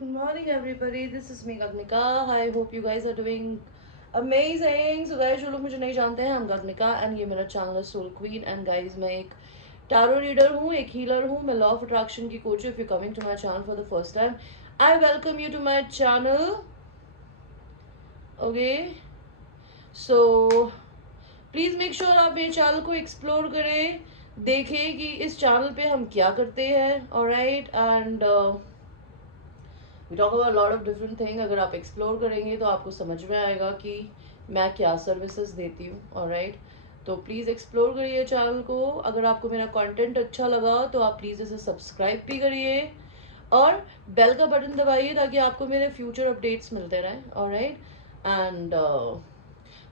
Good morning, everybody. This is me, Gagnika. I hope you guys are doing amazing. So, guys, जो लोग मुझे नहीं जानते हैं, I'm Gagnika and ये मेरा चैनल है Soul Queen. And guys, मैं एक टारो रीडर हूँ, एक हीलर हूँ, मैं लॉ ऑफ अट्रैक्शन की कोच हूँ. If you're coming to my channel for the first time, I welcome you to my channel. Okay. So, please make sure आप मेरे चैनल को एक्सप्लोर करें, देखें कि इस चैनल पे हम क्या करते हैं. Alright. And we talk about lot of different thing. अगर आप एक्सप्लोर करेंगे तो आपको समझ में आएगा कि मैं क्या सर्विसेज देती हूँ. ऑलराइट. तो प्लीज़ एक्सप्लोर करिए चैनल को. अगर आपको मेरा कंटेंट अच्छा लगा तो आप प्लीज़ इसे सब्सक्राइब भी करिए और बेल का बटन दबाइए ताकि आपको मेरे फ्यूचर अपडेट्स मिलते रहें. ऑलराइट. एंड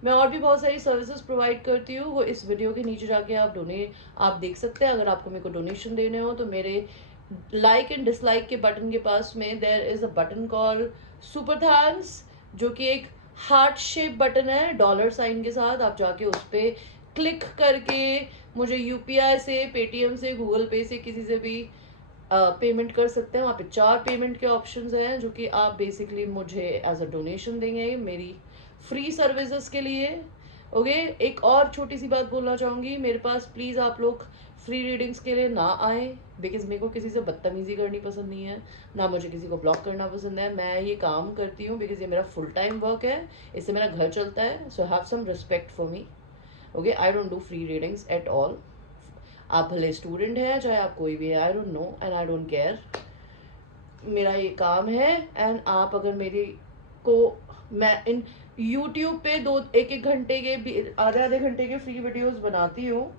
मैं और भी बहुत सारी सर्विसेज प्रोवाइड करती हूँ. वो इस वीडियो के नीचे जाके आप देख सकते हैं. अगर आपको मेरे को डोनेशन देने हो तो मेरे लाइक एंड डिसलाइक के बटन के पास में there is a button call super thanks, जो कि एक हार्ट शेप बटन है डॉलर साइन के साथ. आप जाके उस पर क्लिक करके मुझे यूपीआई से, पेटीएम से, गूगल पे से, किसी से भी पेमेंट कर सकते हैं. वहाँ पे 4 पेमेंट के ऑप्शंस हैं जो कि आप बेसिकली मुझे एज अ डोनेशन देंगे मेरी फ्री सर्विसेज के लिए. ओके. एक और छोटी सी बात बोलना चाहूँगी. मेरे पास प्लीज़ आप लोग फ्री रीडिंग्स के लिए ना आए, बिकॉज मेरे को किसी से बदतमीजी करनी पसंद नहीं है, ना मुझे किसी को ब्लॉक करना पसंद है. मैं ये काम करती हूँ बिकॉज ये मेरा फुल टाइम वर्क है, इससे मेरा घर चलता है. So have some respect for me. Okay. I don't do free readings at all. आप भले स्टूडेंट हैं चाहे आप कोई भी है, I don't know and I don't care. मेरा ये काम है. एंड आप अगर मेरी को मैं इन यूट्यूब पे एक एक घंटे के, आधे आधे घंटे के फ्री वीडियोस बनाती हूँ.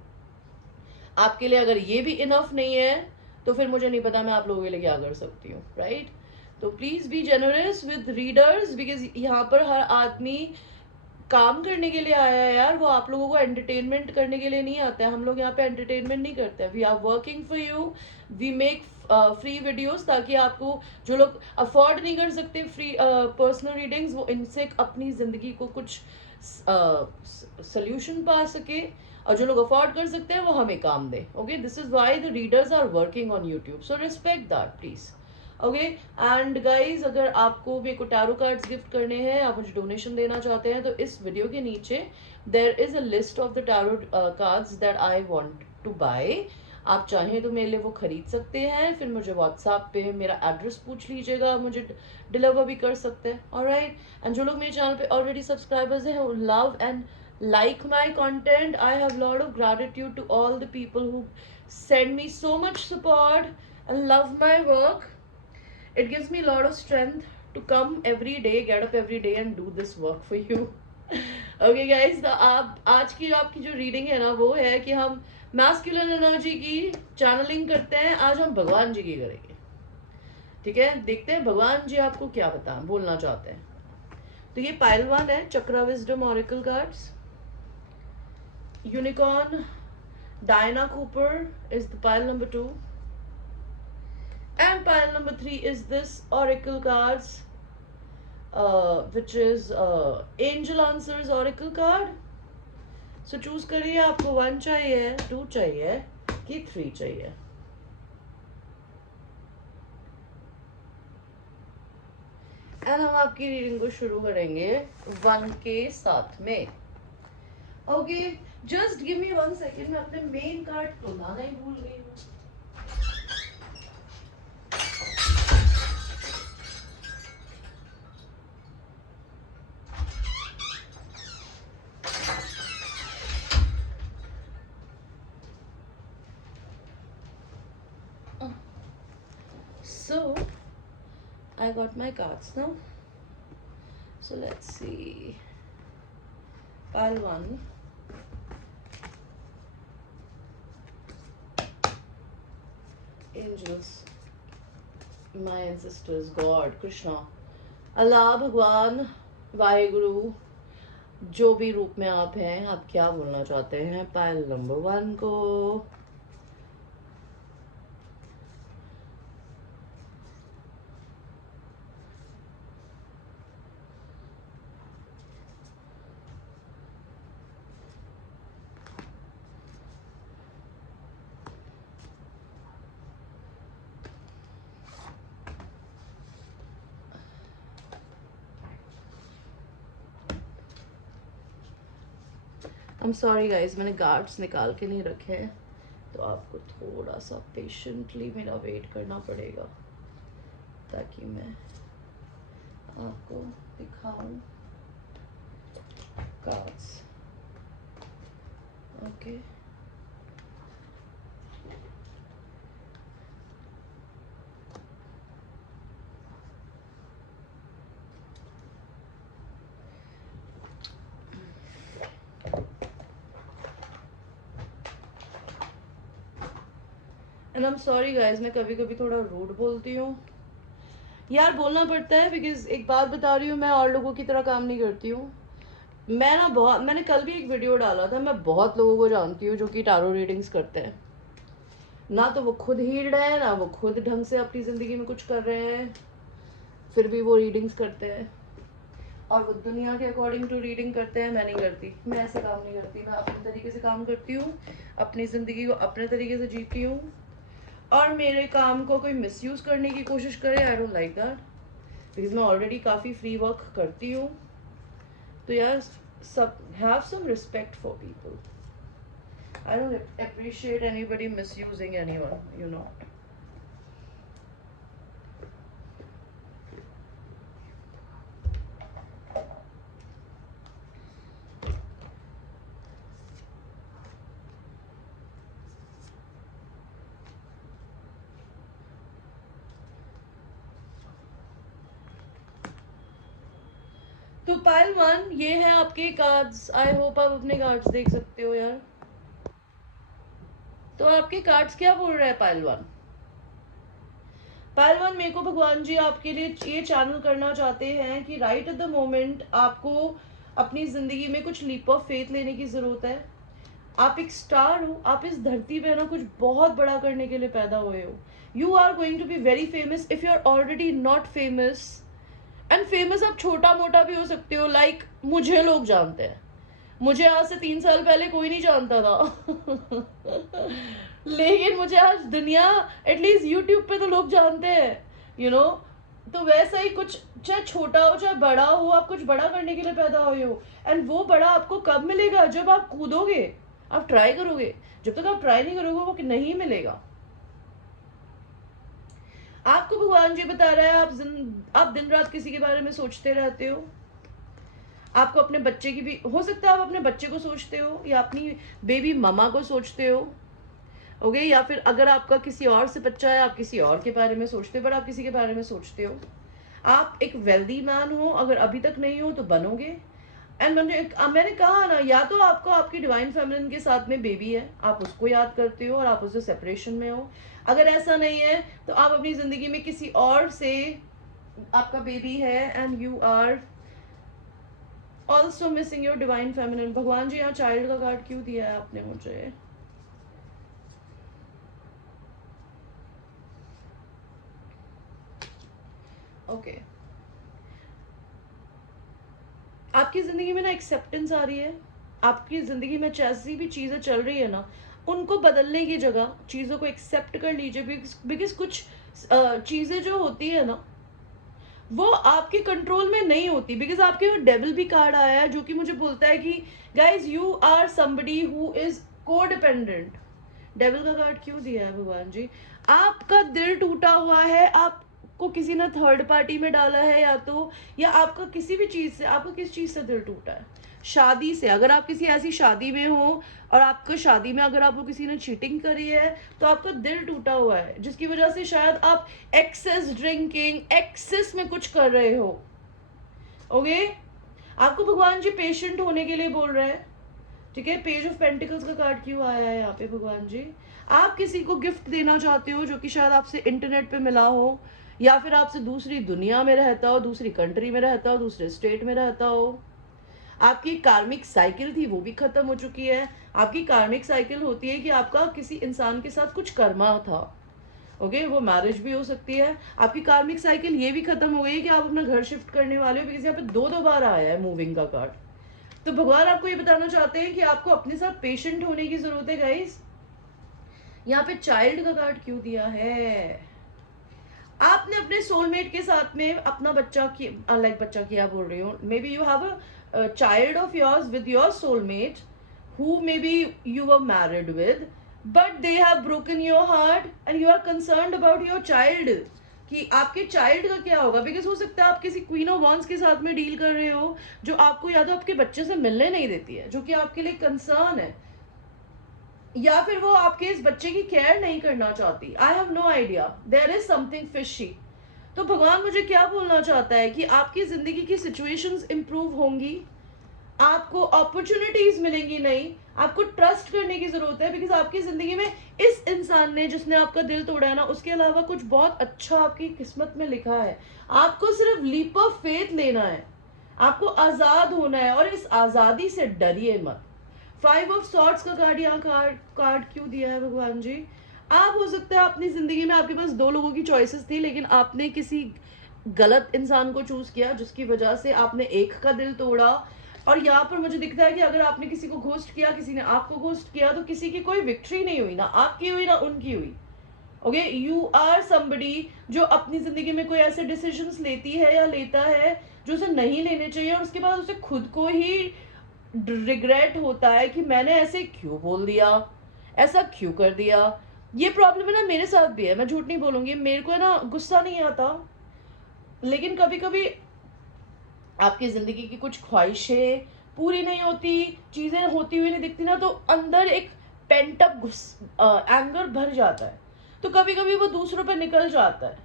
आपके लिए अगर ये भी इनफ नहीं है तो फिर मुझे नहीं पता मैं आप लोगों के लिए क्या कर सकती हूँ. राइट. तो please be generous with readers because यहाँ पर हर आदमी काम करने के लिए आया है यार. वो आप लोगों को एंटरटेनमेंट करने के लिए नहीं आता है. हम लोग यहाँ पे एंटरटेनमेंट नहीं करते हैं. We are working for you. We make free videos ताकि आपको, जो लोग अफोर्ड नहीं कर सकते फ्री पर्सनल रीडिंग्स, वो इनसे अपनी ज़िंदगी को कुछ सोल्यूशन पा सके. और जो लोग अफोर्ड कर सकते हैं वो हमें काम दें. Okay. This is why the readers are working on YouTube. So respect that please. Okay. And guys, अगर आपको मेरे को टैरो कार्ड्स गिफ्ट करने हैं, आप मुझे डोनेशन देना चाहते हैं, तो इस वीडियो के नीचे there is a list of the tarot cards that I want to buy. आप चाहें तो मेरे लिए वो खरीद सकते हैं. फिर मुझे व्हाट्सएप पे मेरा एड्रेस पूछ लीजिएगा, मुझे डिलीवर भी कर सकते हैं. ऑलराइट. एंड जो लोग मेरे चैनल पे ऑलरेडी सब्सक्राइबर्स हैं, love and like my content, I have a lot of gratitude to all the people who send me so much support and love my work. It gives me a lot of strength to come every day, get up every day and do this work for you. Okay guys, तो आप आज की आपकी जो reading है ना, वो है कि हम मैस्कुलिन एनर्जी की चैनलिंग करते हैं. आज हम भगवान जी की करेंगे. ठीक है. देखते हैं भगवान जी आपको क्या बोलना चाहते हैं. तो ये पाइल 1 है, chakra wisdom oracle cards. Unicorn Diana Cooper is the pile number 2, and pile number 3 is this oracle cards, which is Angel Answers oracle card. So choose करिए आपको 1 चाहिए, 2 चाहिए कि 3 चाहिए. एंड हम आपकी रीडिंग को शुरू करेंगे 1 के साथ में. ओके. जस्ट गिव मी 1 सेकेंड. मैं अपने मेन कार्ड तो लाना ही भूल गई हूँ. So I got my cards now. So let's see. Pile 1. Angels, my ancestors, God, Krishna, Allah, भगवान, वाहेगुरु, जो भी रूप में आप हैं, आप क्या बोलना चाहते हैं पाइल नंबर 1 को. आई एम सॉरी गाइज, मैंने गार्ड्स निकाल के नहीं रखे हैं, तो आपको थोड़ा सा पेशेंटली मेरा वेट करना पड़ेगा ताकि मैं आपको दिखाऊं cards. Okay and I am sorry guys, मैं कभी कभी थोड़ा रूड बोलती हूँ यार, बोलना पड़ता है बिकॉज एक बात बता रही हूँ, मैं और लोगों की तरह काम नहीं करती हूँ। मैं ना बहुत, मैंने कल भी एक वीडियो डाला था, मैं बहुत लोगों को जानती हूँ जो कि टारो रीडिंग्स करते हैं, ना तो वो खुद हील्ड है, ना वो खुद ढंग से अपनी ज़िंदगी में कुछ कर रहे हैं, फिर भी वो रीडिंग्स करते हैं और वो दुनिया के अकॉर्डिंग टू रीडिंग करते हैं। मैं नहीं करती, मैं ऐसे काम नहीं करती, मैं अपने तरीके से काम करती हूँ, अपनी ज़िंदगी को अपने तरीके से जीती हूँ, और मेरे काम को कोई मिसयूज़ करने की कोशिश करे, I don't like that, because मैं ऑलरेडी काफ़ी फ्री वर्क करती हूँ। तो यार सब have some respect for people, I don't appreciate anybody misusing anyone, you know. तो पाइल 1 ये है आपके कार्ड्स, आई होप आप अपने कार्ड्स देख सकते हो यार। तो आपके कार्ड्स क्या बोल रहे हैं पाइल 1? पाइल 1, मेरे को भगवान जी आपके लिए ये चैनल करना चाहते हैं कि राइट एट द मोमेंट आपको अपनी जिंदगी में कुछ लीप ऑफ फेथ लेने की जरूरत है। आप एक स्टार हो, आप इस धरती पे ना कुछ बहुत बड़ा करने के लिए पैदा हुए हो। You are going to be very famous if you are already not famous. And famous आप छोटा मोटा भी हो सकते हो, लाइक मुझे लोग जानते हैं, मुझे आज से 3 साल पहले कोई नहीं जानता था लेकिन मुझे आज दुनिया एटलीस्ट यूट्यूब पे तो लोग जानते हैं, यू नो। तो वैसा ही कुछ, चाहे छोटा हो चाहे बड़ा हो, आप कुछ बड़ा करने के लिए पैदा हुए हो। एंड वो बड़ा आपको कब मिलेगा? जब आप कूदोगे, आप ट्राई करोगे। जब तक आप ट्राई नहीं करोगे वो नहीं मिलेगा। आपको भगवान जी बता रहा है आप दिन रात किसी के बारे में सोचते रहते हो। आपको अपने बच्चे की भी, हो सकता है आप अपने बच्चे को सोचते हो या अपनी बेबी ममा को सोचते हो, ओके, या फिर अगर आपका किसी और से बच्चा है आप किसी और के बारे में सोचते हो, बट आप किसी के बारे में सोचते हो। आप एक वेल्दी मैन हो, अगर अभी तक नहीं हो तो बनोगे। एंड मैंने कहा ना, या तो आपको आपकी डिवाइन फेमिनिन के साथ में बेबी है, आप उसको याद करते हो और आप उससे सेपरेशन में हो। अगर ऐसा नहीं है तो आप अपनी जिंदगी में किसी और से आपका बेबी है and you are also missing your divine feminine. भगवान जी यहाँ चाइल्ड का कार्ड क्यों दिया है आपने मुझे? ओके आपकी जिंदगी में ना एक्सेप्टेंस आ रही है। आपकी जिंदगी में जैसी भी चीजें चल रही है ना, उनको बदलने की जगह चीजों को एक्सेप्ट कर लीजिए। बिकॉज कुछ चीजें जो होती है ना वो आपके कंट्रोल में नहीं होती। बिकॉज आपके डेविल भी कार्ड आया है जो कि मुझे बोलता है कि guys you are somebody who is codependent. Devil का कार्ड क्यों दिया है भगवान जी? आपका दिल टूटा हुआ है, आपको किसी ने थर्ड पार्टी में डाला है, या आपका किसी भी चीज से, आपका किस चीज से दिल टूटा है? शादी से। अगर आप किसी ऐसी शादी में हो और आपको शादी में अगर आपको किसी ने चीटिंग करी है तो आपका दिल टूटा हुआ है, जिसकी वजह से शायद आप एक्सेस ड्रिंकिंग, एक्सेस में कुछ कर रहे हो। ओके आपको भगवान जी पेशेंट होने के लिए बोल रहे हैं, ठीक है। पेज ऑफ पेंटिकल्स का कार्ड क्यों आया है यहाँ पे भगवान जी? आप किसी को गिफ्ट देना चाहते हो जो कि शायद आपसे इंटरनेट पे मिला हो, या फिर आपसे दूसरी दुनिया में रहता हो, दूसरी कंट्री में रहता हो, दूसरे स्टेट में रहता हो। आपकी कार्मिक साइकिल थी वो भी खत्म हो चुकी है। आपकी कार्मिक साइकिल होती है कि आपका किसी इंसान के साथ कुछ कर्मा था, ओके, वो मैरिज भी हो सकती है। आपकी कार्मिक साइकिल ये भी खत्म हो गई है कि आप अपना घर शिफ्ट करने वाले हो, बिकॉज यहाँ पे दो बार आया है मूविंग का कार्ड। तो भगवान आपको ये बताना चाहते हैं कि आपको अपने साथ पेशेंट होने की जरूरत है गाइस। यहाँ पे चाइल्ड का कार्ड क्यों दिया है? आपने अपने सोलमेट के साथ में अपना बच्चा की, बच्चा किया बोल रही हूँ, may be you have a child of yours with your soulmate who maybe you were married with, but they have broken your heart and you are concerned about your child, कि आपके चाइल्ड का क्या होगा. Because हो सकता है आप किसी क्वीन ऑफ वॉन्स के साथ में डील कर रहे हो जो आपको या तो आपके बच्चे से मिलने नहीं देती है, जो कि आपके लिए कंसर्न है, या फिर वो आपके इस बच्चे की केयर नहीं करना चाहती. I have no idea, there is something fishy. तो भगवान मुझे क्या बोलना चाहता है कि आपकी जिंदगी की सिचुएशंस इंप्रूव होंगी, आपको अपॉर्चुनिटीज मिलेंगी. नहीं, आपको ट्रस्ट करने की जरूरत है, बिकॉज आपकी जिंदगी में इस इंसान ने जिसने आपका दिल तोड़ा है ना, उसके अलावा कुछ बहुत अच्छा आपकी किस्मत में लिखा है. आपको सिर्फ लीप ऑफ फेथ लेना है, आपको आजाद होना है, और इस आजादी से डरिए मत. 5 ऑफ सॉर्ड्स का कार्ड यहाँ कार्ड क्यों दिया है भगवान जी? आप हो सकता है अपनी जिंदगी में आपके पास 2 लोगों की चॉइसेस थी, लेकिन आपने किसी गलत इंसान को चूज किया जिसकी वजह से आपने एक का दिल तोड़ा. और यहाँ पर मुझे दिखता है कि अगर आपने किसी को घोस्ट किया, किसी ने आपको घोस्ट किया, तो किसी की कोई विक्ट्री नहीं हुई, ना आपकी हुई ना उनकी हुई. ओके, यू आर समबडी जो अपनी जिंदगी में कोई ऐसे डिसीजंस लेती है या लेता है जो उसे नहीं लेने चाहिए, और उसके बाद उसे खुद को ही रिग्रेट होता है कि मैंने ऐसे क्यों बोल दिया, ऐसा क्यों कर दिया. ये प्रॉब्लम है ना, मेरे साथ भी है, मैं झूठ नहीं बोलूंगी. मेरे को है ना गुस्सा नहीं आता, लेकिन कभी कभी आपकी जिंदगी की कुछ ख्वाहिशें पूरी नहीं होती, चीजें होती हुई नहीं दिखती ना, तो अंदर एक पेंटअप एंगर भर जाता है. तो कभी कभी वो दूसरों पे निकल जाता है.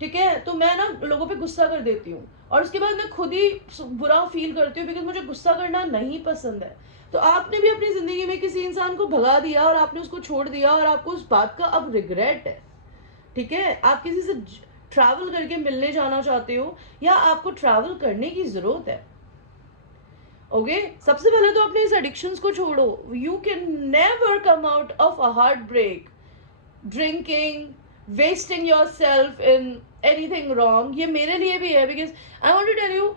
ठीक है, तो मैं ना लोगों पे गुस्सा कर देती हूँ, और उसके बाद मैं खुद ही बुरा फील करती हूँ, बिकॉज मुझे गुस्सा करना नहीं पसंद है. तो आपने भी अपनी जिंदगी में किसी इंसान को भगा दिया और आपने उसको छोड़ दिया, और आपको उस बात का अब रिग्रेट है. ठीक है, आप किसी से ट्रैवल करके मिलने जाना चाहते हो, या आपको ट्रैवल करने की जरूरत है. ओके, सबसे पहले तो अपने इस एडिक्शंस को छोड़ो. You can never come out of a heartbreak drinking, wasting yourself in anything wrong. ये मेरे लिए भी है, because I want to tell you,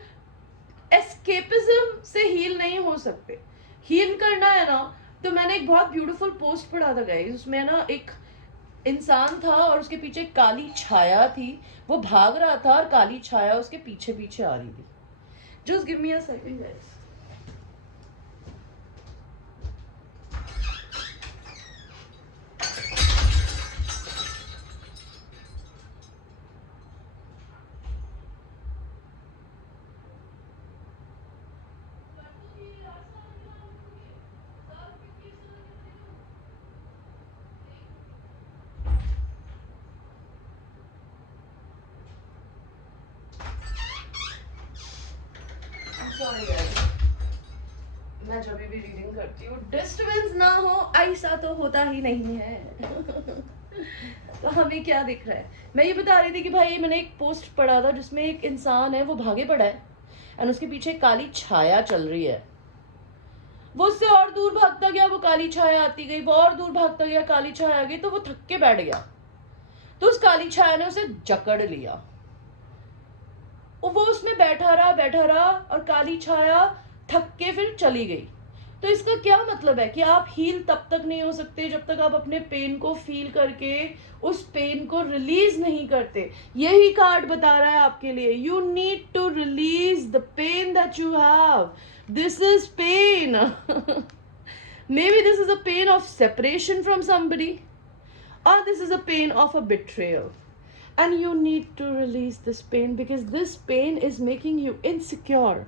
escapism से हील नहीं हो सकते. हील करना है ना, तो मैंने एक बहुत ब्यूटीफुल पोस्ट पढ़ा था गाइस, उसमें ना एक इंसान था और उसके पीछे एक काली छाया थी, वो भाग रहा था और काली छाया उसके पीछे पीछे आ रही थी. Just give me a second guys. Sorry guys, मैं जब भी रीडिंग करती हूँ डिस्टर्बेंस ना हो, ऐसा तो होता ही नहीं है. तो हमें क्या दिख रहा है, मैं ये बता रही थी कि भाई मैंने एक पोस्ट पढ़ा था जिसमें एक इंसान है, वो भागे पड़ा है एंड उसके पीछे काली छाया चल रही है. वो उससे और दूर भागता गया, वो काली छाया आती गई, वो और दूर भागता गया, काली छाया आ गई, तो वो थक के बैठ गया. तो उस काली छाया ने उसे जकड़ लिया, वो उसमें बैठा रहा और काली छाया थक के फिर चली गई. तो इसका क्या मतलब है कि आप हील तब तक नहीं हो सकते जब तक आप अपने पेन को फील करके उस पेन को रिलीज नहीं करते. यही कार्ड बता रहा है आपके लिए. You need to release the pain that you have. This is pain. Maybe this is a pain of separation from somebody, or this is a pain of a betrayal, and you need to release this pain, because this pain is making you insecure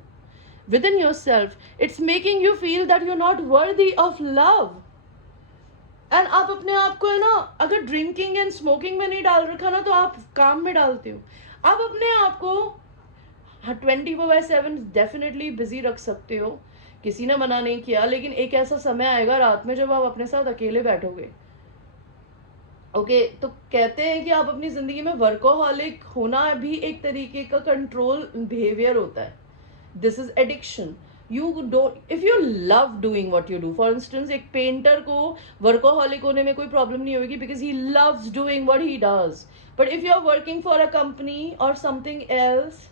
within yourself. It's making you feel that you're not worthy of love. And आप अपने आप को है ना, अगर drinking and smoking में नहीं डाल रखा ना, तो आप काम में डालते हो. आप अपने आप को 24/7 डेफिनेटली बिजी रख सकते हो, किसी ने मना नहीं किया, लेकिन एक ऐसा समय आएगा रात में जब आप अपने साथ अकेले बैठोगे. ओके, तो कहते हैं कि आप अपनी जिंदगी में वर्कोहॉलिक होना भी एक तरीके का कंट्रोल बिहेवियर होता है. This is addiction. You don't, if you love doing what you do, for instance एक पेंटर को वर्कोहॉलिक होने में कोई प्रॉब्लम नहीं होगी because he loves doing what he does. But if you are working for a company और something else,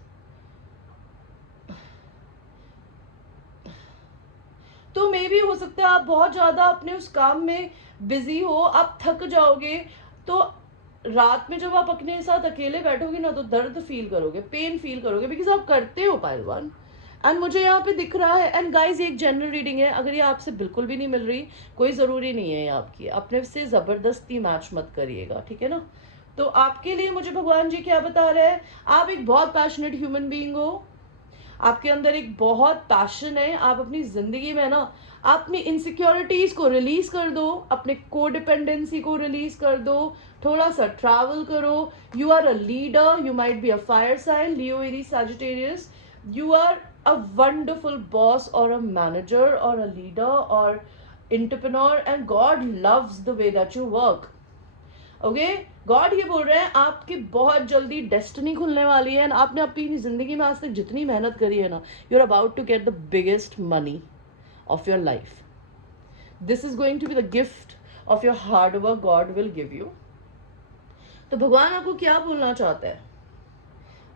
तो मे भी हो सकता है आप बहुत ज्यादा अपने उस काम में बिजी हो, आप थक जाओगे, तो रात में जब आप अपने साथ अकेले बैठोगे ना, तो दर्द फील करोगे, पेन फील करोगे, बिकॉज आप करते हो पहलवान. एंड मुझे यहाँ पे दिख रहा है, एंड गाइज ये एक जनरल रीडिंग है, अगर ये आपसे बिल्कुल भी नहीं मिल रही, कोई ज़रूरी नहीं है ये आपकी, अपने से ज़बरदस्ती मैच मत करिएगा, ठीक है ना। तो आपके लिए मुझे भगवान जी क्या बता रहे हैं, आप एक बहुत पैशनेट ह्यूमन बीइंग हो, आपके अंदर एक बहुत पैशन है, आप अपनी ज़िंदगी में ना अपनी इनसिक्योरिटीज़ को रिलीज़ कर दो, अपने कोडिपेंडेंसी को रिलीज़ कर दो, थोड़ा सा ट्रैवल करो। You are a leader, you might be a fire sign, Leo, Aries, Sagittarius. You are a wonderful boss or a manager or a leader or entrepreneur, and God loves the way that you work. Okay, God ये बोल रहे हैं आपकी बहुत जल्दी destiny खुलने वाली है, आपने अपनी जिंदगी में आज तक जितनी मेहनत करी है ना, you are about to get the biggest money of your life. This is going to be the gift of your hard work God will give you. तो भगवान आपको क्या बोलना चाहता है,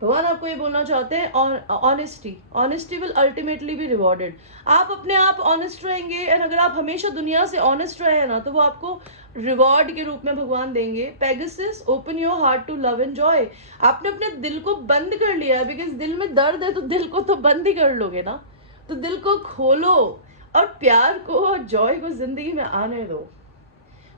भगवान आपको ये बोलना चाहते हैं honesty. Honesty will ultimately be rewarded. आप अपने आप ऑनेस्ट रहेंगे, एंड अगर आप हमेशा दुनिया से ऑनेस्ट रहे ना, तो वो आपको रिवॉर्ड के रूप में भगवान देंगे. Pegasus, open your heart to love and joy. आपने अपने दिल को बंद कर लिया है, बिकॉज दिल में दर्द है, तो दिल को तो बंद ही कर लोगे ना. तो दिल को खोलो और प्यार को और जॉय को जिंदगी में आने दो.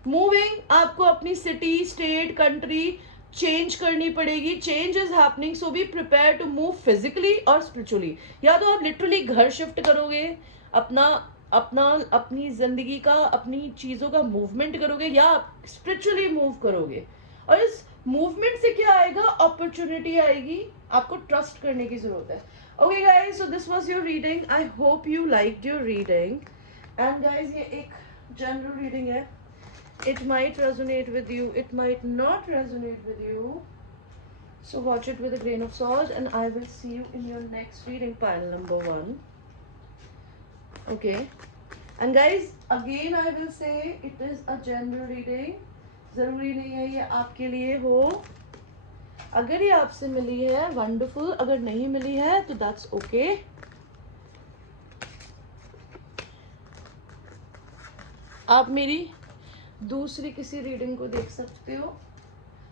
मूविंग, आपको अपनी सिटी, स्टेट, कंट्री चेंज करनी पड़ेगी. Change is happening, so be prepare to move physically और स्पिरिचुअली. या तो आप लिटरली घर शिफ्ट करोगे, अपना अपना अपनी जिंदगी का, अपनी चीजों का मूवमेंट करोगे, या आप स्पिरिचुअली मूव करोगे. और इस मूवमेंट से क्या आएगा, अपॉर्चुनिटी आएगी. आपको ट्रस्ट करने की जरूरत है. Okay guys, so this was your reading. I hope you liked your reading. And guys ये एक जनरल रीडिंग है. It might resonate with you, it might not resonate with you, so watch it with a grain of salt, and I will see you in your next reading, pile number 1. Okay, and guys, again I will say it is a general reading. जरूरी नहीं है ये आपके लिए हो. अगर ये आपसे मिली है वंडरफुल, अगर नहीं मिली है तो दैट्स ओके. आप मेरी दूसरी किसी रीडिंग को देख सकते हो.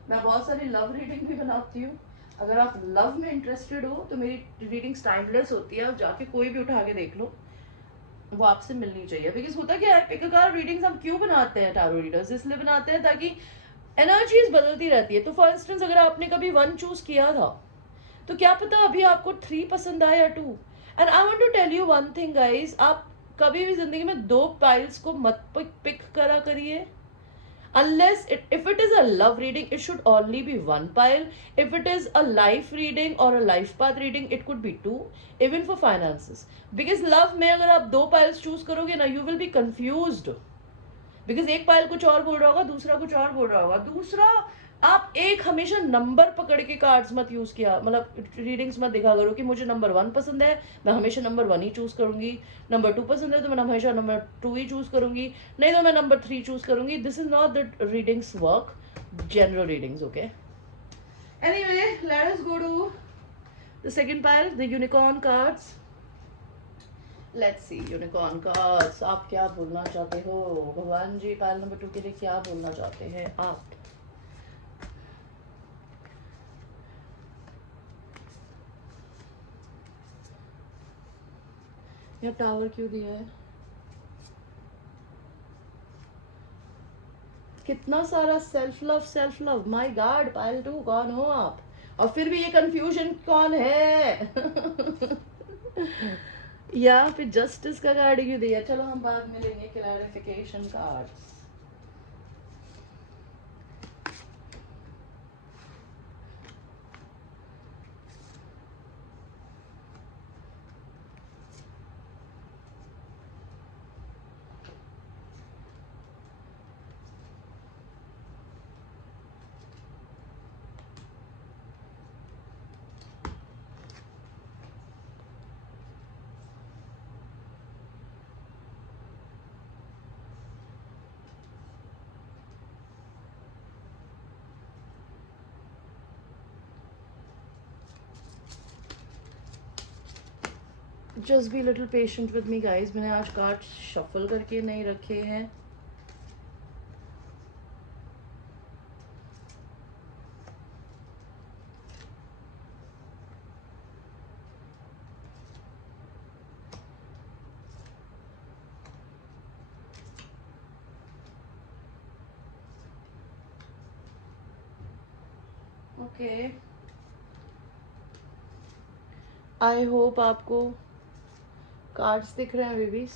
मैं बहुत सारी लव रीडिंग भी बनाती हूँ. अगर आप लव में इंटरेस्टेड हो तो मेरी रीडिंग्स टाइमलेस होती है, आप जाके कोई भी उठा के देख लो, वो आपसे मिलनी चाहिए. बिकॉज होता क्या है, पिक अ कार्ड रीडिंग्स हम क्यों बनाते हैं टैरो रीडर्स, इसलिए बनाते हैं ताकि एनर्जीज बदलती रहती है. तो फॉर इंस्टेंस अगर आपने कभी 1 चूज किया था, तो क्या पता अभी आपको 3 पसंद आए या 2. And I want to tell you one thing guys, आप कभी भी जिंदगी में 2 पाइल्स को मत पिक करा करिए. Unless if it is a love reading, it should only be 1 pile. If it is a life reading or a life path reading, it could be 2, even for finances. Because love में अगर आप 2 piles choose करोगे ना, you will be confused. Because एक पायल कुछ और बोल रहा होगा, दूसरा कुछ और बोल रहा होगा. दूसरा, आप एक हमेशा नंबर पकड़ के कार्ड्स मत यूज किया, मतलब रीडिंग्स मत देखा करो कि मुझे नंबर 1 पसंद है, मैं हमेशा नंबर 1 ही चूज करूंगी. नंबर 2 पसंद है तो मैं हमेशा नंबर 2 ही चूज करूंगी, नहीं तो मैं नंबर 3 चूज करूंगी. This is not the readings work. General readings. Okay, anyway, let us go to the second pile, the unicorn cards. Let's see unicorn cards, आप क्या बोलना चाहते हो भगवान जी, पायल नंबर 2 के लिए क्या बोलना चाहते हैं आप. यह टावर क्यों दिया है, कितना सारा सेल्फ लव. माय गॉड, पायल 2 कौन हो आप, और फिर भी ये कंफ्यूजन कौन है. या फिर जस्टिस का कार्ड क्यों दिया. चलो हम बाद में लेंगे clarification cards. Just be little patient with me guys. मैंने आज कार्ड शफल करके नहीं रखे हैं. ओके, आई होप आपको कार्ड्स दिख रहे हैं बेबीज.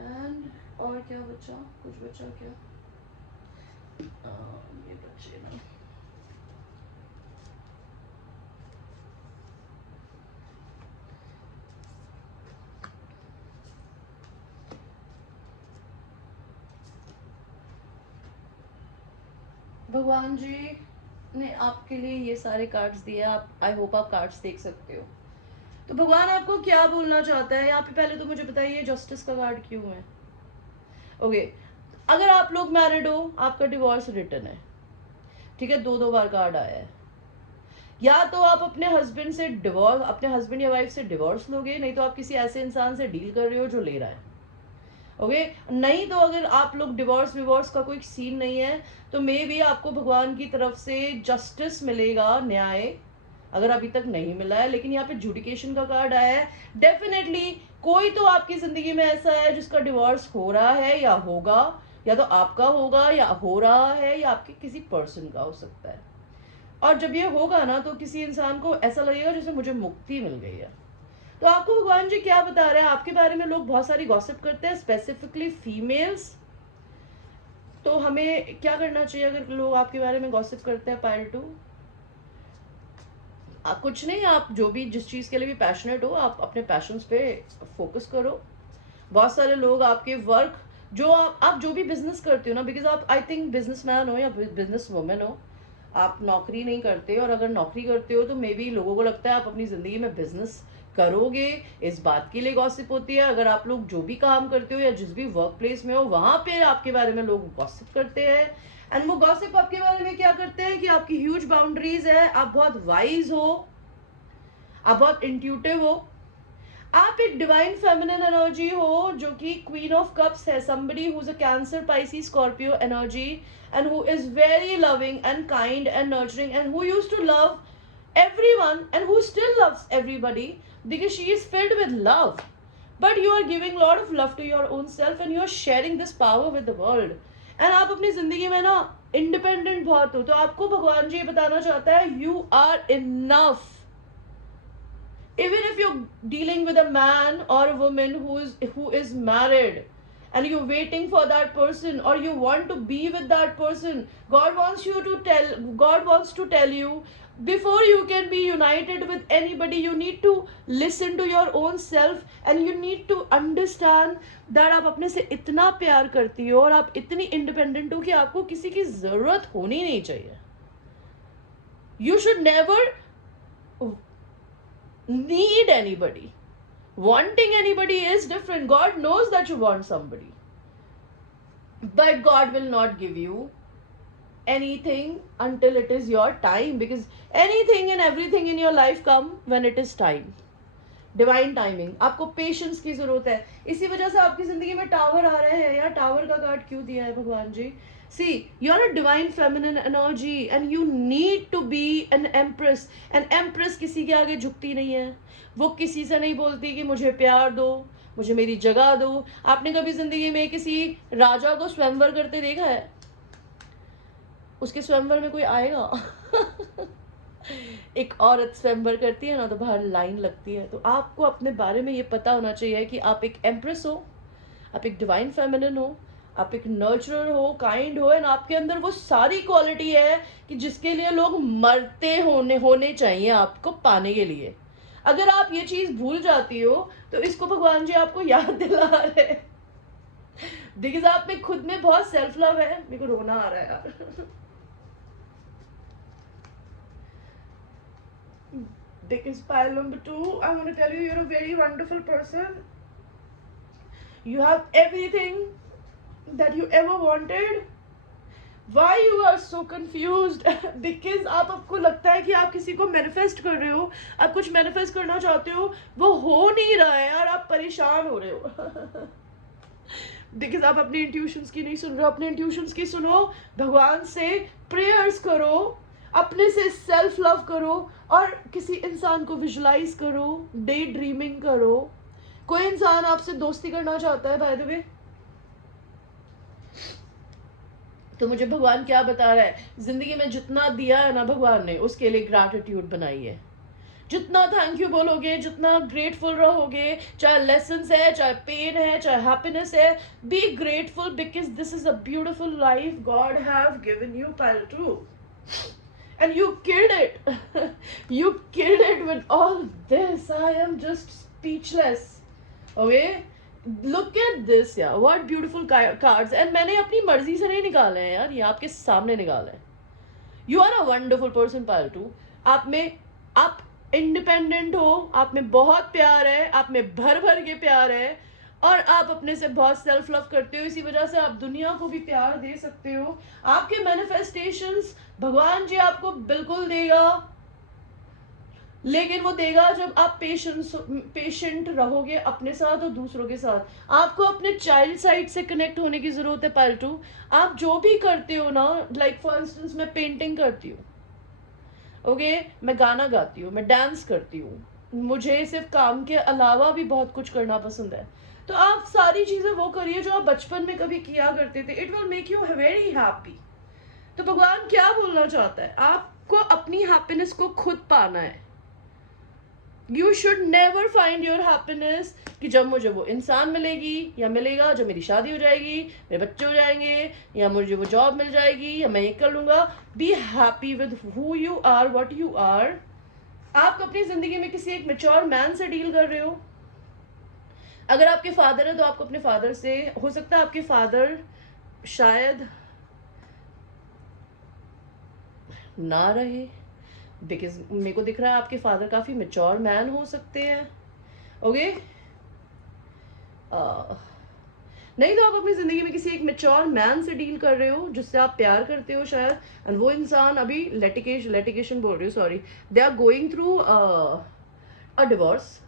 एंड और क्या बचा, कुछ बचा क्या? ये बचे ना. भगवान जी ने आपके लिए ये सारे कार्ड्स दिए. आप, आई होप आप कार्ड्स देख सकते हो. तो भगवान आपको क्या बोलना चाहता है यहाँ पे? पहले तो मुझे बताइए जस्टिस का कार्ड क्यों है? ओके, अगर आप लोग मैरिड हो, आपका डिवोर्स रिटर्न है, ठीक है, 2 बार कार्ड आया है. या तो आप अपने हस्बैंड से डिवोर्स, अपने हस्बैंड या वाइफ से डिवोर्स लोगे, नहीं तो आप किसी ऐसे इंसान से डील कर रहे हो जो ले रहा है. ओके, नहीं तो अगर आप लोग डिवोर्स का कोई सीन नहीं है तो मे बी आपको भगवान की तरफ से जस्टिस मिलेगा, न्याय, अगर अभी तक नहीं मिला है. लेकिन यहाँ पे जुडिकेशन का कार्ड आया है. डेफिनेटली कोई तो आपकी जिंदगी में ऐसा है जिसका डिवोर्स हो रहा है या होगा, या तो आपका होगा या हो रहा है, या आपके किसी पर्सन का हो सकता है. और जब ये होगा ना तो किसी इंसान को ऐसा लगेगा जैसे मुझे मुक्ति मिल गई है. तो आपको भगवान जी क्या बता रहे हैं? आपके बारे में लोग बहुत सारी गॉसिप करते हैं, स्पेसिफिकली फीमेल्स. तो हमें क्या करना चाहिए अगर लोग आपके बारे में गॉसिप करते हैं? पाइल 2, कुछ नहीं, आप जो भी जिस चीज़ के लिए भी पैशनेट हो, आप अपने पैशंस पे फोकस करो. बहुत सारे लोग आपके वर्क, जो आप जो भी बिजनेस करते हो ना, बिकॉज आप, आई थिंक, बिजनेसमैन हो या बिजनेस वुमेन हो, आप नौकरी नहीं करते. और अगर नौकरी करते हो तो मे बी लोगों को लगता है आप अपनी ज़िंदगी में बिजनेस करोगे, इस बात के लिए गॉसिप होती है. अगर आप लोग जो भी काम करते हो या जिस भी वर्क प्लेस में हो, वहाँ पे आपके बारे में लोग गॉसिप करते हैं. एंड वो गॉसिप आपके बारे में क्या करते हैं कि आपकी ह्यूज बाउंड्रीज है, आप बहुत वाइज हो, आप बहुत इंट्यूटिव हो, आप एक डिवाइन फेमिनिन एनर्जी हो जो कि क्वीन ऑफ कप्स है, somebody who's a Cancer, Pisces, Scorpio energy, and who is very loving and kind and nurturing, and who used to love everyone and who still loves everybody because she is filled with love. But you are giving a lot of love to your own self and you are sharing this power with the world. And आप अपनी जिंदगी में ना independent बहुत हो. तो आपको भगवान जी बताना चाहता है you are enough. Even if you're dealing with a man or a woman who is married and you're waiting for that person or you want to be with that person, God wants to tell you, before you can be united with anybody, you need to listen to your own self and you need to understand that आप अपने से इतना प्यार करती हो और आप इतनी इंडिपेंडेंट हो कि आपको किसी की जरूरत होनी नहीं चाहिए. You should never need anybody. Wanting anybody is different. God knows that you want somebody, but God will not give you anything until it is your time, because anything and everything in your life come when it is time. Divine timing. आपको patience की जरूरत है. इसी वजह से आपकी जिंदगी में टावर आ रहे हैं. यार टावर का कार्ड क्यों दिया है भगवान जी? See, you're a divine feminine energy and you need to be an empress. An empress किसी के आगे झुकती नहीं है. वो किसी से नहीं बोलती कि मुझे प्यार दो, मुझे मेरी जगह दो. आपने कभी जिंदगी में किसी राजा को स्वयंवर करते देखा है? उसके स्वयंवर में कोई आएगा? एक औरत स्वयंवर करती है ना तो बाहर लाइन लगती है. तो आपको अपने बारे में ये पता होना चाहिए कि आप एक एम्प्रेस हो, आप एक डिवाइन फेमिनिन हो, आप एक नर्चरर हो, काइंड हो, एंड आपके अंदर वो सारी क्वालिटी है कि जिसके लिए लोग मरते होने चाहिए आपको पाने के लिए. अगर आप ये चीज भूल जाती हो तो इसको भगवान जी आपको याद दिला रहे हैं. बिकॉज आप में खुद में बहुत सेल्फ लव है. मेरे को रोना आ रहा है यार. Because pile number 2, I want to tell you, you're a very wonderful person. You have everything that you ever wanted. Why you are so confused? Because आपको लगता है कि आप किसी को मैनिफेस्ट कर रहे हो, आप कुछ मैनिफेस्ट करना चाहते हो, वो हो नहीं रहा है और आप परेशान हो रहे हो. Because आप अपनी इंट्यूशंस की नहीं सुन रहे हो. अपने इंट्यूशंस की सुनो, भगवान से प्रेयर्स करो, अपने से सेल्फ लव करो और किसी इंसान को विजुलाइज करो, डे ड्रीमिंग करो, कोई इंसान आपसे दोस्ती करना चाहता है बाय द वे? तो मुझे भगवान क्या बता रहा है, जिंदगी में जितना दिया है ना भगवान ने, उसके लिए ग्रैटिट्यूड बनाई है। जितना थैंक यू बोलोगे, जितना ग्रेटफुल रहोगे, चाहे लेसन्स है, चाहे पेन है, चाहे हैप्पीनेस है, be grateful because this is a beautiful life God have given you पालतू, and you killed it. You killed it with all this. I am just speechless. Okay, look at this यार, what beautiful cards. and मैंने अपनी मर्जी से नहीं निकाले हैं यार, ये आपके सामने निकाले हैं. You are a wonderful person पालतू. आप इंडिपेंडेंट हो, आप में बहुत प्यार है, आप में भर भर के प्यार है, और आप अपने से बहुत सेल्फ लव करते हो, इसी वजह से आप दुनिया को भी प्यार दे सकते हो. आपके मैनिफेस्टेशंस भगवान जी आपको बिल्कुल देगा, लेकिन वो देगा जब आप पेशेंट रहोगे अपने साथ और दूसरों के साथ. आपको अपने चाइल्ड साइड से कनेक्ट होने की जरूरत है पालतू. आप जो भी करते हो ना, लाइक फॉर इंस्टेंस मैं पेंटिंग करती हूँ, ओके, मैं गाना गाती हूँ, मैं डांस करती हूँ, मुझे सिर्फ काम के अलावा भी बहुत कुछ करना पसंद है. तो आप सारी चीजें वो करिए जो आप बचपन में कभी किया करते थे. It will make you very happy. तो भगवान क्या बोलना चाहता है, आपको अपनी हैप्पीनेस को खुद पाना है. You should never find your happiness कि जब मुझे वो इंसान मिलेगी या मिलेगा, जब मेरी शादी हो जाएगी, मेरे बच्चे हो जाएंगे, या मुझे वो जॉब मिल जाएगी, या मैं ये कर लूंगा. Be happy with who you are, what you are. आप अपनी जिंदगी में किसी एक मैच्योर मैन से डील कर रहे हो. अगर आपके फादर है तो आपको अपने फादर से, हो सकता है आपके फादर शायद ना रहे, बिकॉज मेरे को दिख रहा है आपके फादर काफी मैच्योर मैन हो सकते हैं. ओके, नहीं तो आप अपनी जिंदगी में किसी एक मैच्योर मैन से डील कर रहे हो जिससे आप प्यार करते हो शायद, एंड वो इंसान अभी लिटिगेशन बोल रही हूँ, sorry, they are going through a divorce,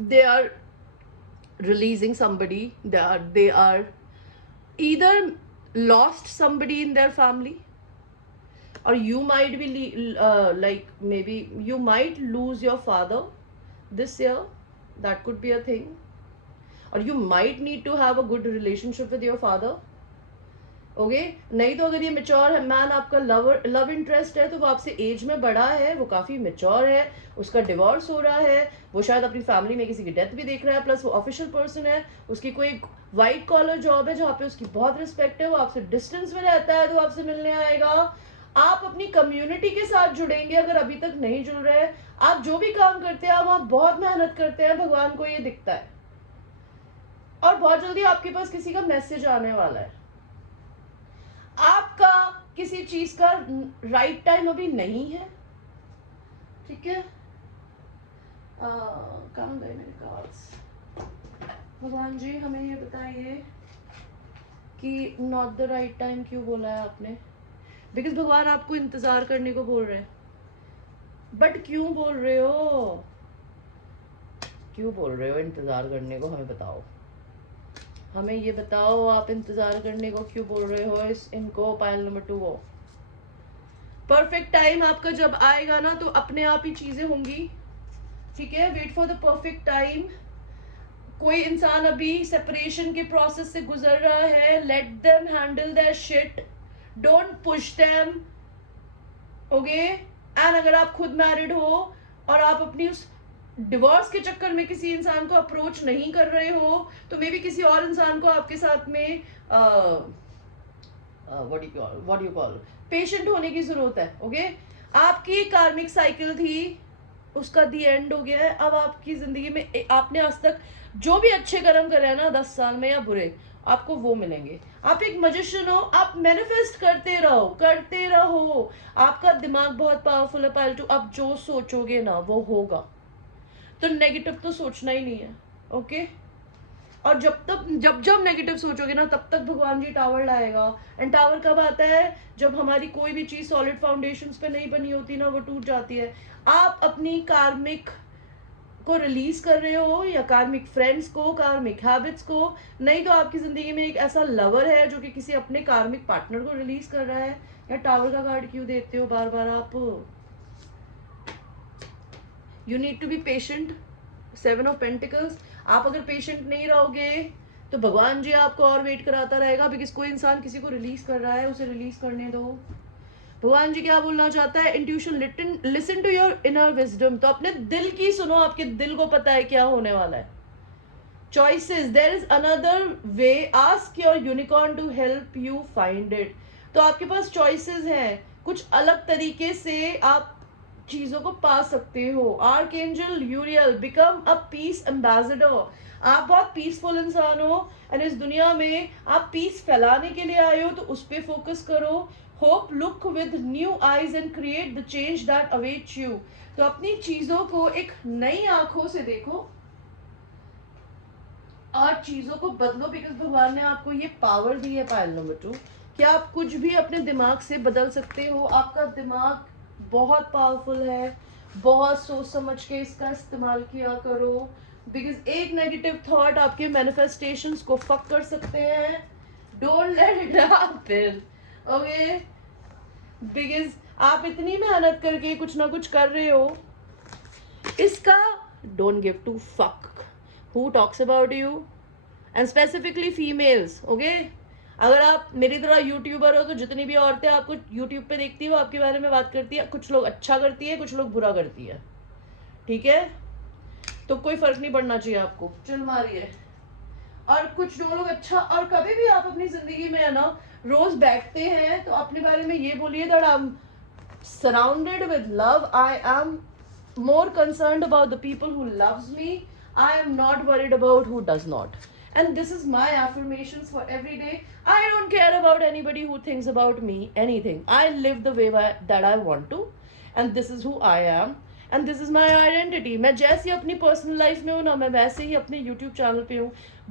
they are releasing somebody, they are either lost somebody in their family, or you might be like maybe you might lose your father this year. That could be a thing. Or you might need to have a good relationship with your father. Okay, नहीं तो अगर ये mature है man, आपका love interest है, तो वो आपसे एज में बड़ा है, वो काफी मेच्योर है, उसका डिवोर्स हो रहा है, वो शायद अपनी फैमिली में किसी की डेथ भी देख रहा है, प्लस वो ऑफिशियल पर्सन है, उसकी कोई व्हाइट कॉलर जॉब है जहाँ पे उसकी बहुत रिस्पेक्ट है, वो आपसे डिस्टेंस में रहता है तो आपसे मिलने आएगा. आप अपनी कम्युनिटी के साथ जुड़ेंगे अगर अभी तक नहीं जुड़ रहे. आप जो भी काम करते हैं आप वहाँ बहुत मेहनत करते हैं, भगवान को ये दिखता है, और बहुत जल्दी आपके पास किसी का मैसेज आने वाला है. आपका किसी चीज का राइट टाइम अभी नहीं है, ठीक है. कहाँ गए मेरे कार्ड्स. भगवान जी हमें ये बताइए कि नॉट द राइट टाइम क्यों बोला है आपने. बिकॉज भगवान आपको इंतजार करने को बोल रहे हैं. बट क्यों बोल रहे हो, क्यों बोल रहे हो इंतजार करने को, हमें बताओ, हमें ये बताओ, आप इंतजार करने को क्यों बोल रहे हो. इनको पायल नंबर 2 हो. परफेक्ट टाइम आपका जब आएगा ना तो अपने आप ही चीजें होंगी, ठीक है. Wait for the perfect time. कोई इंसान अभी सेपरेशन के प्रोसेस से गुजर रहा है, let them handle their shit, don't push them, okay. And अगर आप खुद मैरिड हो और आप अपनी उस डिवोर्स के चक्कर में किसी इंसान को अप्रोच नहीं कर रहे हो, तो मे बी किसी और इंसान को आपके साथ में व्हाट यू कॉल पेशेंट होने की जरूरत है. ओके, आपकी कार्मिक साइकिल थी, उसका दी एंड हो गया है. अब आपकी जिंदगी में आपने आज तक जो भी अच्छे कर्म करे हैं ना 10 साल में या बुरे, आपको वो मिलेंगे. आप एक मैजिशियन हो, आप मैनिफेस्ट करते रहो, करते रहो. आपका दिमाग बहुत पावरफुल है पालतू. आप जो सोचोगे ना वो होगा, तो नेगेटिव तो सोचना ही नहीं है, ओके. और जब नेगेटिव सोचोगे ना तब तक भगवान जी टावर लाएगा. एंड टावर कब आता है, जब हमारी कोई भी चीज सॉलिड फाउंडेशंस पे नहीं बनी होती ना, वो टूट जाती है. आप अपनी कार्मिक को रिलीज कर रहे हो, या कार्मिक फ्रेंड्स को, कार्मिक हैबिट्स को. नहीं तो आपकी जिंदगी में एक ऐसा लवर है जो कि किसी अपने कार्मिक पार्टनर को रिलीज कर रहा है. या टावर का कार्ड क्यों देते हो बार बार आप. You need to be patient. 7 of Pentacles. आप अगर पेशेंट नहीं रहोगे तो भगवान जी आपको और वेट कराता रहेगा, बिकॉज कोई इंसान किसी को रिलीज कर रहा है, उसे रिलीज करने दो। भगवान जी क्या बोलना चाहता है? Intuition, listen to your inner wisdom. तो अपने दिल की सुनो, आपके दिल को पता है क्या होने वाला है। Choices, there is another way, ask your unicorn to help you find it. तो आपके पास चॉइसेस हैं, कुछ अलग तरीके से आप चीजों को पा सकते हो। Archangel यूरियल, become a piece ambassador. आप बहुत पीसफुल इंसान हो एंड इस दुनिया में आप पीस फैलाने के लिए आए हो, तो उस पर फोकस करो। Hope look with new eyes and create the change that awaits you. तो अपनी चीजों को एक नई आंखों से देखो और चीजों को बदलो, बिकॉज भगवान ने आपको ये पावर दी है। पायल नंबर 2, कि आप कुछ भी अपने दिमाग से बदल सकते हो। आपका दिमाग बहुत पावरफुल है, बहुत सोच समझ के इसका इस्तेमाल किया करो, बिकॉज एक नेगेटिव थॉट आपके मैनिफेस्टेशंस को फक कर सकते हैं। Don't let it happen, okay? Because आप इतनी मेहनत करके कुछ ना कुछ कर रहे हो, इसका don't give two fuck who talks about you, and specifically females, okay? अगर आप मेरी तरह यूट्यूबर हो तो जितनी भी औरतें आपको यूट्यूब पे देखती है वो आपके बारे में बात करती है, कुछ लोग अच्छा करती है, कुछ लोग बुरा करती है, ठीक है? तो कोई फर्क नहीं पड़ना चाहिए आपको, चल मारिए। और कुछ जो लोग अच्छा, और कभी भी आप अपनी जिंदगी में है ना रोज बैठते हैं तो अपने बारे में ये बोलिए that I M surrounded with love, I am more concerned about the people who loves me, I am not worried about who does not. And this is my affirmations for every day. I don't care about anybody who thinks about me anything. I live the way that I want to, and this is who I am, and this is my identity. मैं जैसी अपनी personal life में हूँ ना, मैं वैसे ही अपने YouTube channel पे हूँ,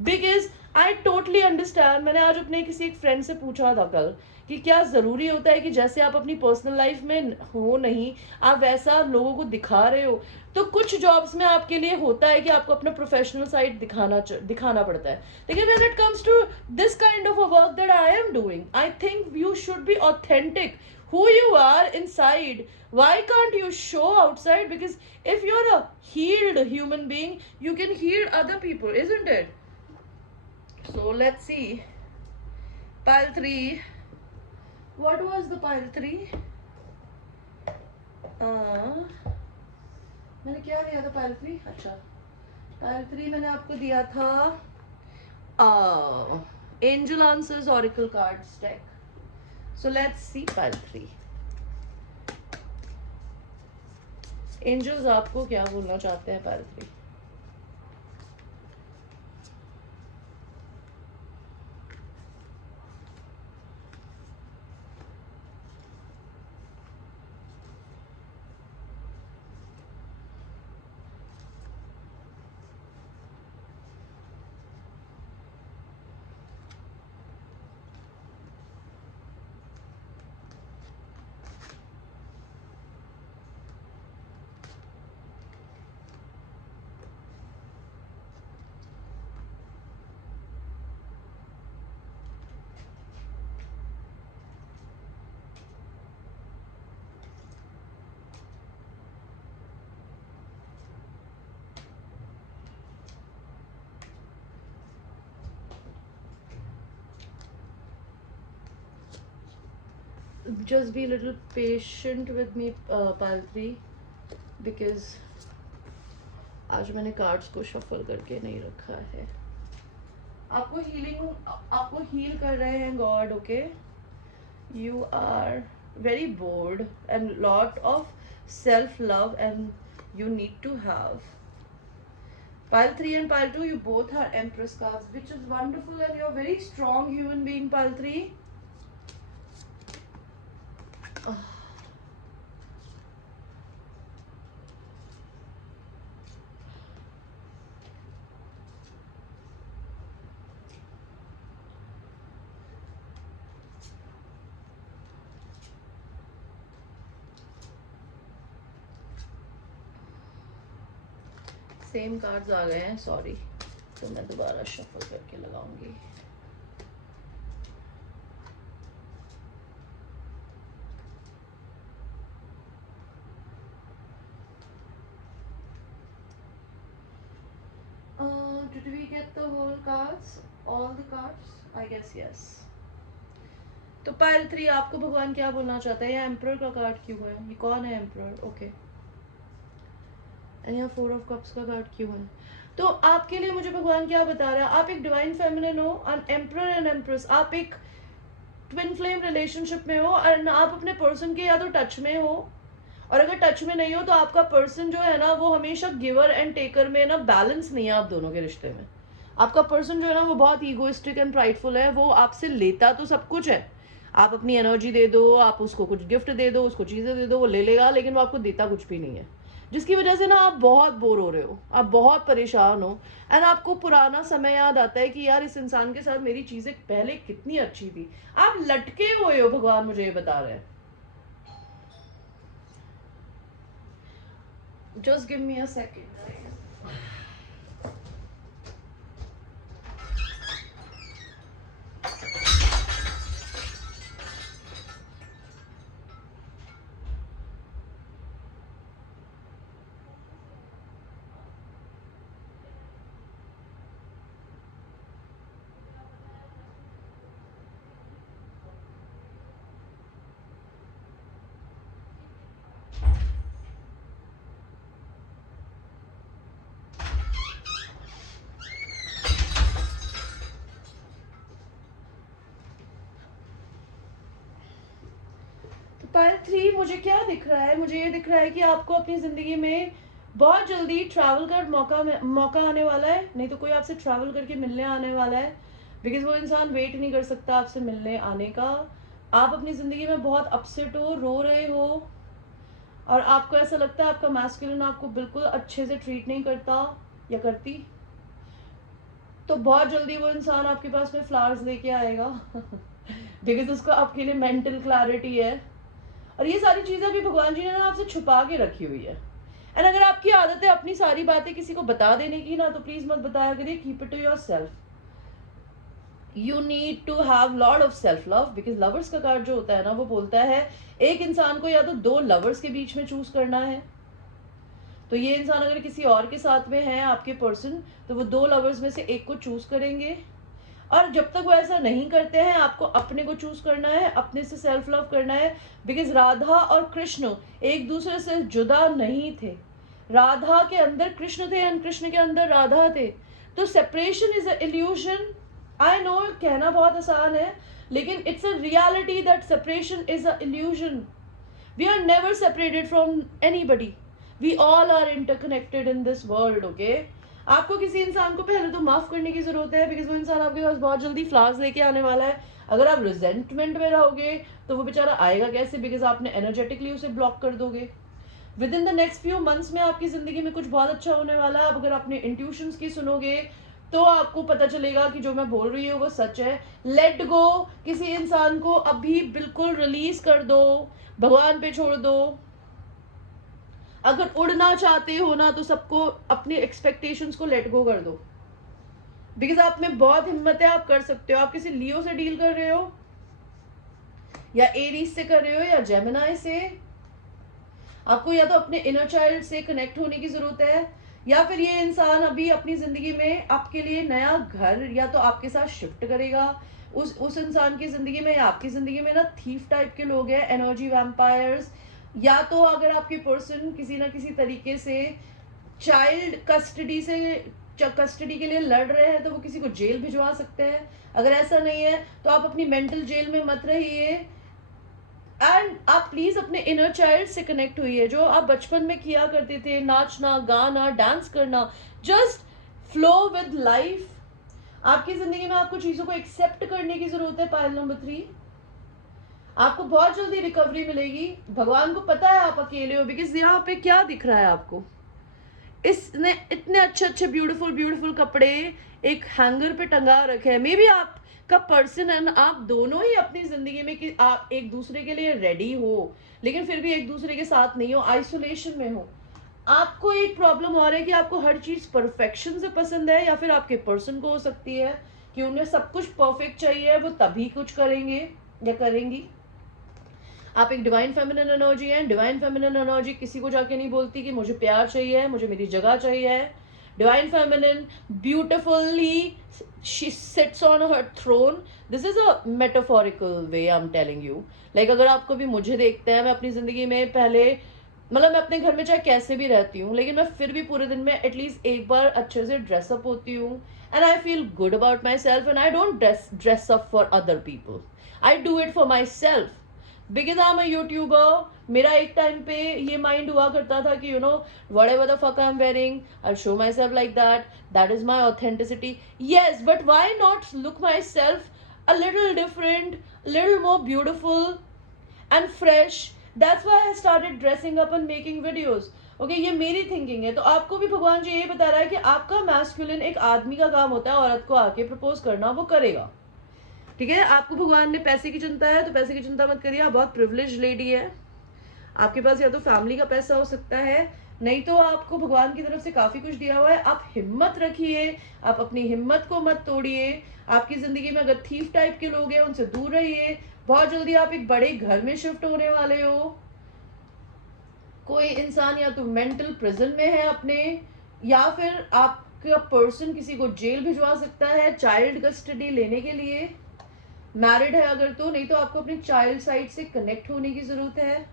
बिकॉज आई टोटली अंडरस्टैंड। मैंने आज अपने किसी एक फ्रेंड से पूछा था कल कि क्या ज़रूरी होता है कि जैसे आप अपनी पर्सनल लाइफ में हो नहीं, आप वैसा लोगों को दिखा रहे हो। तो कुछ जॉब्स में आपके लिए होता है कि आपको अपना प्रोफेशनल साइड दिखाना पड़ता है, लेकिन when it comes to this kind of a work that I am doing, I think you should be authentic who you are inside. Why can't you show outside? Because if you're a healed human being, you can heal other people, isn't it? So let's see. Pile 3. What was the pile 3? मैंने क्या दिया था pile 3? अच्छा, pile 3 मैंने आपको दिया था angel answers oracle cards deck. So let's see pile 3. angels आपको क्या बोलना चाहते हैं pile 3? Just be a little patient with me, pile 3, because आज मैंने कार्ड्स को शफल करके नहीं रखा है। आपको हील कर रहे हैं God, okay? You are very bored and lot of self love and you need to have. Pile 3 and pile 2, you both are empress cards, which is wonderful, and you're a very strong human being, pile 3. Same cards आ गए हैं, sorry, तो मैं दोबारा shuffle करके लगाऊंगी। did we get the whole cards? All the cards? I guess yes. तो पायल 3 आपको भगवान क्या बोलना चाहता है? ये एम्परर का कार्ड क्यों है? ये कौन है एम्परर? ओके, एंड यहाँ 4 ऑफ कप्स का कार्ड क्यों है? तो आपके लिए मुझे भगवान क्या बता रहा है? आप एक डिवाइन फेमिनिन हो, एन एम्परर एंड एम्प्रेस, आप एक ट्विन फ्लेम रिलेशनशिप में हो और आप अपने पर्सन के या तो टच में हो, और अगर टच में नहीं हो तो आपका पर्सन जो है ना वो हमेशा गिवर एंड टेकर में ना बैलेंस नहीं है आप दोनों के रिश्ते में। आपका पर्सन जो है ना वो बहुत ईगोइस्टिक एंड प्राइडफुल है, वो आपसे लेता तो सब कुछ है, आप अपनी एनर्जी दे दो, आप उसको कुछ गिफ्ट दे दो, उसको चीज़ें दे दो, वो ले लेगा, लेकिन वो आपको देता कुछ भी नहीं है, जिसकी वजह से ना आप बहुत बोर हो रहे हो, आप बहुत परेशान हो, एंड आपको पुराना समय याद आता है कि यार इस इंसान के साथ मेरी चीज़ें पहले कितनी अच्छी थी। आप लटके हुए हो, भगवान मुझे ये बता रहे हैं। Just give me a second. Pile 3 मुझे क्या दिख रहा है? मुझे ये दिख रहा है कि आपको अपनी ज़िंदगी में बहुत जल्दी ट्रैवल कर मौका आने वाला है, नहीं तो कोई आपसे ट्रैवल करके मिलने आने वाला है, बिकॉज वो इंसान वेट नहीं कर सकता आपसे मिलने आने का। आप अपनी ज़िंदगी में बहुत अपसेट हो, रो रहे हो, और आपको ऐसा लगता है आपका मैस्कुलिन आपको बिल्कुल अच्छे से ट्रीट नहीं करता या करती, तो बहुत जल्दी वो इंसान आपके पास में फ्लावर्स लेके आएगा बिकॉज उसको आपके लिए मेंटल क्लैरिटी है, और ये सारी चीज़ें भी भगवान जी ने ना आपसे छुपा के रखी हुई है। एंड अगर आपकी आदत है अपनी सारी बातें किसी को बता देने की ना, तो प्लीज मत बताया करिए, keep it to yourself. You need to have lot of self love, because lovers का कार्ड जो होता है ना वो बोलता है एक इंसान को या तो 2 लवर्स के बीच में चूज करना है, तो ये इंसान अगर किसी और के साथ में है आपके पर्सन, तो वो 2 लवर्स में से एक को चूज करेंगे, और जब तक वो ऐसा नहीं करते हैं आपको अपने को चूज करना है, अपने से सेल्फ लव करना है, बिकॉज राधा और कृष्ण एक दूसरे से जुदा नहीं थे, राधा के अंदर कृष्ण थे एंड कृष्ण के अंदर राधा थे, तो separation is a illusion. I know कहना बहुत आसान है, लेकिन it's a reality that separation is a illusion. We are never separated from anybody, we all are interconnected in this world, okay. आपको किसी इंसान को पहले तो माफ करने की जरूरत है, बिकॉज वो इंसान आपके पास बहुत जल्दी फ्लावर्स लेके आने वाला है। अगर आप रिजेंटमेंट में रहोगे तो वो बेचारा आएगा कैसे, बिकॉज आपने एनर्जेटिकली उसे ब्लॉक कर दोगे। With in the next few months में आपकी जिंदगी में कुछ बहुत अच्छा होने वाला है। अब अगर अपने इंट्यूशंस की सुनोगे तो आपको पता चलेगा कि जो मैं बोल रही हूँ वो सच है। लेट गो, किसी इंसान को अभी बिल्कुल रिलीज कर दो, भगवान पे छोड़ दो। अगर उड़ना चाहते हो ना तो सबको अपनी एक्सपेक्टेशंस को लेट गो कर दो, बिकॉज आप में बहुत हिम्मत है, आप कर सकते हो। आप किसी लियो से डील कर रहे हो, या एरीज से कर रहे हो, या जेमिनाई से, आपको या तो अपने इनर चाइल्ड से कनेक्ट होने की जरूरत है, या फिर ये इंसान अभी अपनी जिंदगी में आपके लिए नया घर या तो आपके साथ शिफ्ट करेगा। उस इंसान की जिंदगी में या आपकी जिंदगी में ना थीफ टाइप के लोग हैं, एनर्जी वैम्पायर्स, या तो अगर आपके पर्सन किसी ना किसी तरीके से चाइल्ड कस्टडी के लिए लड़ रहे हैं तो वो किसी को जेल भिजवा सकते हैं। अगर ऐसा नहीं है तो आप अपनी मेंटल जेल में मत रहिए, एंड आप प्लीज अपने इनर चाइल्ड से कनेक्ट हुई, जो आप बचपन में किया करते थे, नाचना, गाना, डांस करना, जस्ट फ्लो विद लाइफ। आपकी जिंदगी में आपको चीजों को एक्सेप्ट करने की जरूरत है। पायल नंबर 3, आपको बहुत जल्दी रिकवरी मिलेगी। भगवान को पता है आप अकेले हो, बिकॉज यहाँ पे क्या दिख रहा है आपको, इसने इतने अच्छे अच्छे ब्यूटीफुल ब्यूटीफुल कपड़े एक हैंगर पे टंगा रखे हैं। मे बी आपका पर्सन एंड आप दोनों ही अपनी जिंदगी में कि आप एक दूसरे के लिए रेडी हो, लेकिन फिर भी एक दूसरे के साथ नहीं हो, आइसोलेशन में हो। आपको एक प्रॉब्लम हो रहा है कि आपको हर चीज परफेक्शन से पसंद है, या फिर आपके पर्सन को हो सकती है कि उन्हें सब कुछ परफेक्ट चाहिए, वो तभी कुछ करेंगे या करेंगी। आप एक डिवाइन फेमिनिन एनर्जी है। डिवाइन फेमिनिन एनर्जी किसी को जाके नहीं बोलती कि मुझे प्यार चाहिए, मुझे मेरी जगह चाहिए। Divine feminine, beautifully she sits on her throne. This is a metaphorical way I'm telling you. Like अगर आपको भी मुझे देखते हैं, मैं अपनी जिंदगी में पहले मतलब मैं अपने घर में चाहे कैसे भी रहती हूँ, लेकिन मैं फिर भी पूरे दिन में एटलीस्ट एक बार अच्छे से ड्रेसअप होती हूँ, and I feel good about my self, and I don't dress up for other people, I do it for my self, because I am a YouTuber. मेरा एक टाइम पे ये माइंड हुआ करता था कि whatever the fuck I'm wearing, I'll show myself like that. That is my authenticity. Yes, but why not look myself a little different, a little more beautiful and fresh? That's why I started dressing up and making videos. Okay ये मेरी thinking है. तो आपको भी भगवान जी यही बता रहा है कि आपका मैस्कुलिन एक आदमी का काम होता है, औरत को आके प्रपोज करना, वो करेगा. ठीक है, आपको भगवान ने पैसे की चिंता है तो पैसे की चिंता मत करिए, आप बहुत प्रिविलेज लेडी है. आपके पास या तो फैमिली का पैसा हो सकता है, नहीं तो आपको भगवान की तरफ से काफी कुछ दिया हुआ है. आप हिम्मत रखिए, आप अपनी हिम्मत को मत तोड़िए. आपकी जिंदगी में अगर थीफ टाइप के लोग हैं उनसे दूर रहिए. बहुत जल्दी आप एक बड़े घर में शिफ्ट होने वाले हो. कोई इंसान या तो मेंटल प्रिजन में है अपने, या फिर आपका पर्सन किसी को जेल भिजवा सकता है चाइल्ड कस्टडी लेने के लिए. मैरिड है अगर तो, नहीं तो आपको अपने चाइल्ड साइड से कनेक्ट होने की जरूरत है.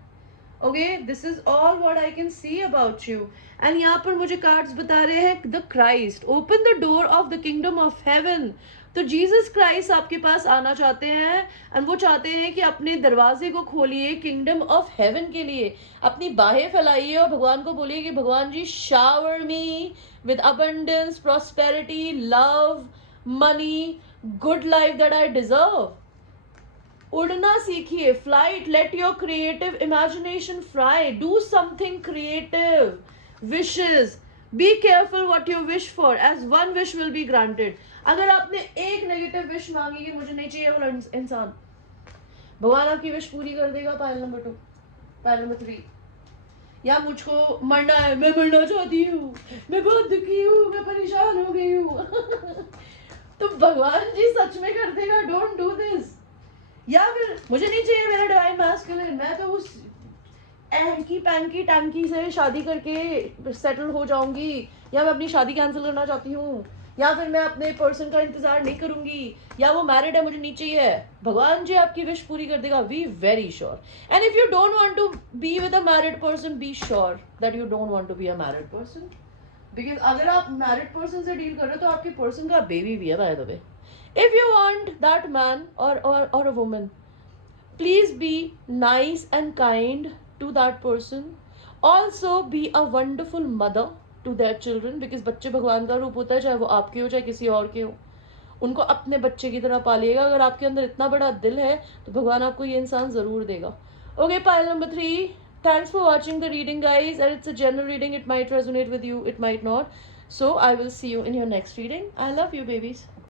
Okay, this is all what I can see about you. And यहाँ पर मुझे कार्ड्स बता रहे हैं the Christ open the door of the kingdom of haven. तो जीसस क्राइस्ट आपके पास आना चाहते हैं, एंड वो चाहते हैं कि अपने दरवाजे को खोलिए किंगडम ऑफ हेवन के लिए. अपनी बाहें फैलाइए और भगवान को बोलिए कि भगवान ji shower me with abundance, prosperity, love, money, good life that I deserve. उड़ना सीखिए, flight, let your creative imagination fly, do something creative. Wishes, be careful what you wish for, as one wish will be granted. अगर आपने एक negative wish मांगी कि मुझे नहीं चाहिए वो इंसान, भगवान आपकी विश पूरी कर देगा. पायल नंबर 2, पायल नंबर 3, या मुझको मरना है, मैं मरना चाहती हूँ, मैं बहुत दुखी हूँ, मैं परेशान हो गई हूँ. तो भगवान जी सच में कर देगा. Don't do this. या फिर मुझे नहीं चाहिए मेरा डिवाइन मैस्कुलिन, मैं तो उस एंकी पैंकी टैंकी से शादी करके सेटल हो जाऊंगी, या मैं अपनी शादी कैंसिल करना चाहती हूँ, या फिर मैं अपने पर्सन का इंतजार नहीं करूंगी, या वो मैरिड है मुझे नहीं चाहिए. भगवान जी आपकी विश पूरी कर देगा. Be very sure. And if you don't want to be with a married person, be sure that you don't want to be a married person. Because अगर आप मैरिड पर्सन से डील कर रहे हो तो आपके पर्सन का बेबी भी है by the way. If you want that man or a woman, please be nice and kind to that person. Also be a wonderful mother to their children, because बच्चे भगवान का रूप होता है, चाहे वो आपके हो चाहे किसी और के हो. उनको अपने बच्चे की तरह पालिएगा. अगर आपके अंदर इतना बड़ा दिल है तो भगवान आपको ये इंसान जरूर देगा. Okay, pile number 3. Thanks for watching the reading, guys. And it's a general reading. It might resonate with you, it might not. So I will see you in your next reading. I love you, babies.